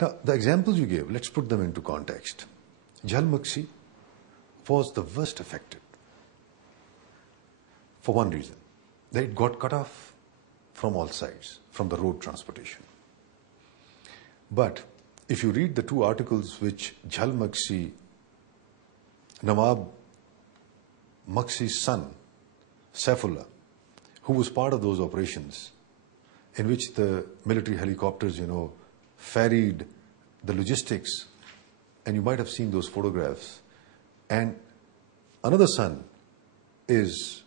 Now, the examples you gave, let's put them into context. Jhalmaxi was the worst affected for one reason, that it got cut off from all sides, from the road transportation. But if you read the two articles which Jhalmaxi, Nawab Maxi's son, Saifullah, who was part of those operations, in which the military helicopters, ferried the logistics, and you might have seen those photographs. And another son is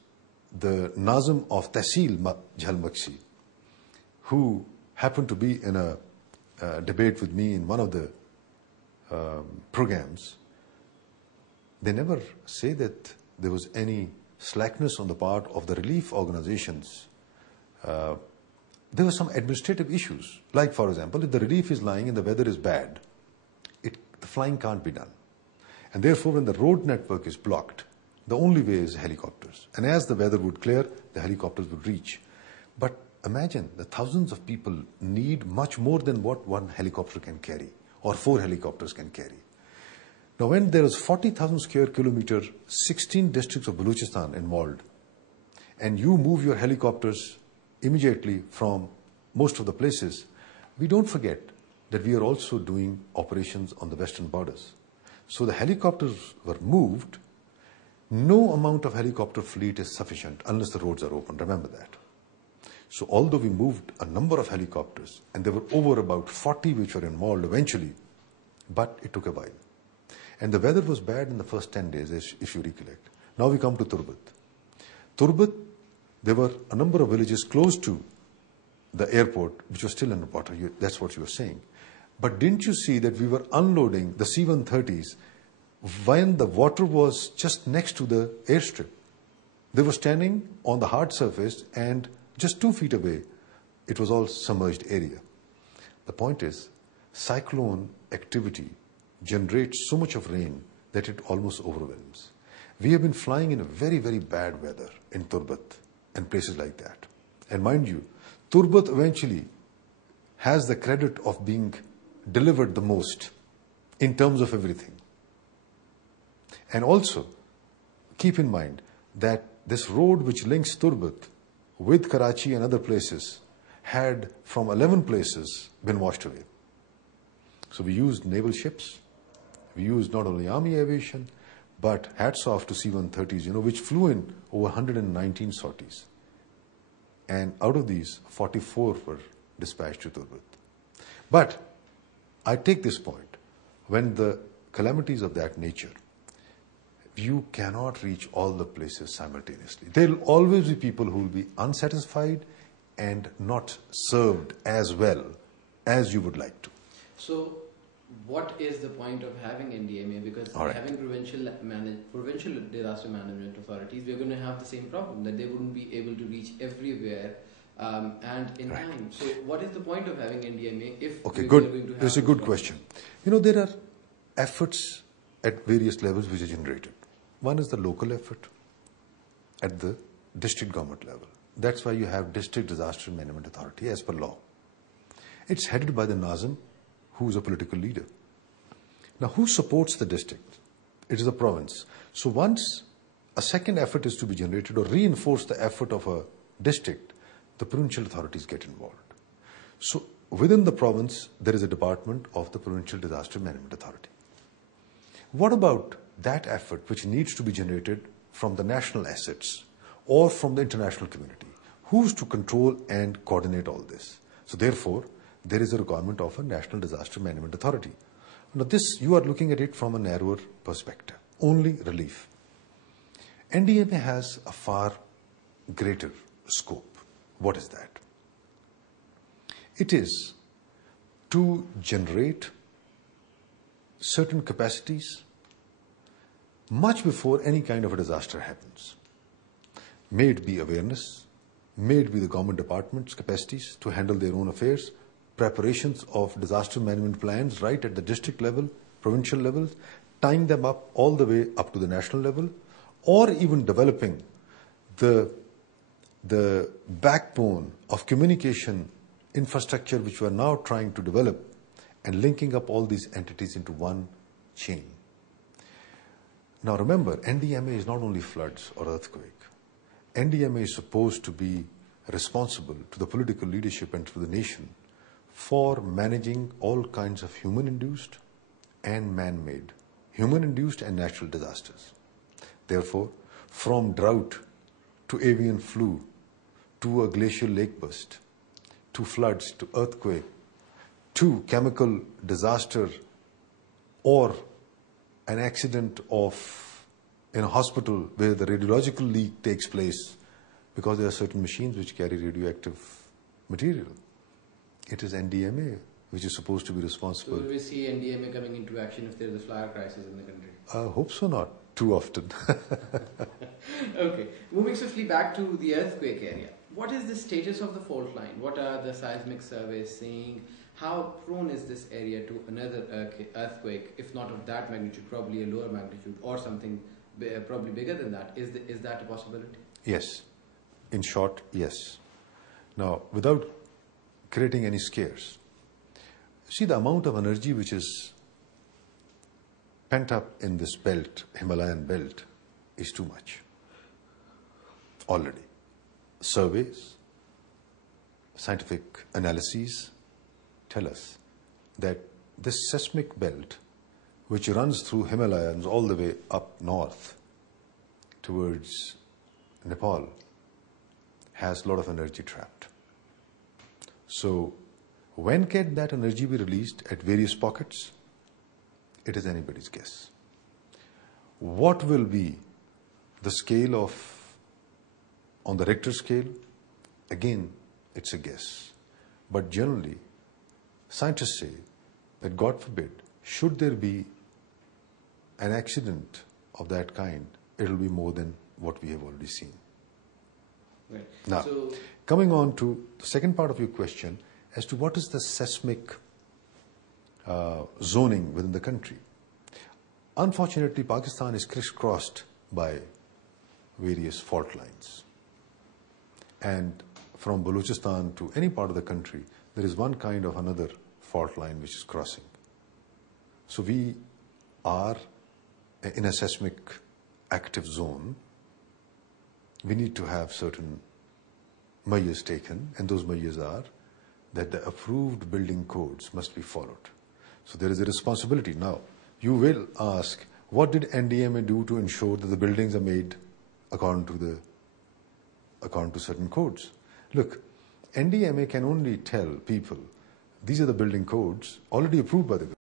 the Nazim of Tehsil Jhalmaxi, who happened to be in a debate with me in one of the programs. They never say that there was any slackness on the part of the relief organizations. There were some administrative issues. Like, for example, if the relief is lying and the weather is bad, the flying can't be done. And therefore, when the road network is blocked, the only way is helicopters. And as the weather would clear, the helicopters would reach. But imagine the thousands of people need much more than what one helicopter can carry, or 4 helicopters can carry. Now, when there is 40,000 square kilometer, 16 districts of Balochistan involved, and you move your helicopters immediately from most of the places, we don't forget that we are also doing operations on the western borders. So the helicopters were moved. No amount of helicopter fleet is sufficient unless the roads are open. Remember that. So although we moved a number of helicopters, and there were over about 40 which were involved eventually, but it took a while. And the weather was bad in the first 10 days, if you recollect. Now we come to Turbat. Turbat, there were a number of villages close to the airport which were still underwater. That's what you were saying. But didn't you see that we were unloading the C-130s when the water was just next to the airstrip? They were standing on the hard surface, and just 2 feet away, it was all submerged area. The point is, cyclone activity generates so much of rain that it almost overwhelms. We have been flying in a very, very bad weather in Turbat and places like that. And mind you, Turbat eventually has the credit of being delivered the most in terms of everything. And also, keep in mind that this road which links Turbat with Karachi and other places had from 11 places been washed away. So we used naval ships. We used not only army aviation, but hats off to C-130s, which flew in over 119 sorties. And out of these, 44 were dispatched to Turbat. But I take this point, when the calamities of that nature, you cannot reach all the places simultaneously. There will always be people who will be unsatisfied and not served as well as you would like to. So, what is the point of having NDMA? Because having provincial disaster management authorities, we're going to have the same problem, that they wouldn't be able to reach everywhere and in time. So what is the point of having NDMA if we're going to have... That's a good question. There are efforts at various levels which are generated. One is the local effort at the district government level. That's why you have District Disaster Management Authority as per law. It's headed by the Nazim, who is a political leader. Now, who supports the district? It is a province. So once a second effort is to be generated or reinforce the effort of a district, the provincial authorities get involved. So within the province, there is a department of the Provincial Disaster Management Authority. What about that effort which needs to be generated from the national assets or from the international community? Who's to control and coordinate all this? So therefore, there is a requirement of a National Disaster Management Authority. Now this, you are looking at it from a narrower perspective, only relief. NDMA has a far greater scope. What is that? It is to generate certain capacities much before any kind of a disaster happens. May it be awareness, may it be the government departments' capacities to handle their own affairs, preparations of disaster management plans right at the district level, provincial levels, tying them up all the way up to the national level, or even developing the backbone of communication infrastructure which we are now trying to develop and linking up all these entities into one chain. Now remember, NDMA is not only floods or earthquake. NDMA is supposed to be responsible to the political leadership and to the nation for managing all kinds of human-induced and man-made, human-induced and natural disasters. Therefore, from drought to avian flu, to a glacial lake burst, to floods, to earthquake, to chemical disaster, or an accident in a hospital where the radiological leak takes place because there are certain machines which carry radioactive material. It is NDMA which is supposed to be responsible. So will we see NDMA coming into action if there is a fire crisis in the country? I hope so, not too often. Okay, moving swiftly back to the earthquake area. What is the status of the fault line? What are the seismic surveys saying? How prone is this area to another earthquake, if not of that magnitude, probably a lower magnitude or something probably bigger than that? Is that a possibility? Yes. In short, yes. Now, without creating any scares, see the amount of energy which is pent up in this belt, Himalayan belt, is too much. Already. Surveys, scientific analyses tell us that this seismic belt, which runs through Himalayas all the way up north towards Nepal, has a lot of energy trapped. So, when can that energy be released at various pockets? It is anybody's guess. What will be the scale on the Richter scale? Again, it's a guess. But generally, scientists say that, God forbid, should there be an accident of that kind, it will be more than what we have already seen. Right. Now, so, coming on to the second part of your question as to what is the seismic zoning within the country. Unfortunately, Pakistan is crisscrossed by various fault lines. And from Balochistan to any part of the country, there is one kind of another fault line which is crossing. So we are in a seismic active zone. We need to have certain measures taken, and those measures are that the approved building codes must be followed. So there is a responsibility. Now, you will ask, what did NDMA do to ensure that the buildings are made according to certain codes? Look, NDMA can only tell people, these are the building codes already approved by the government.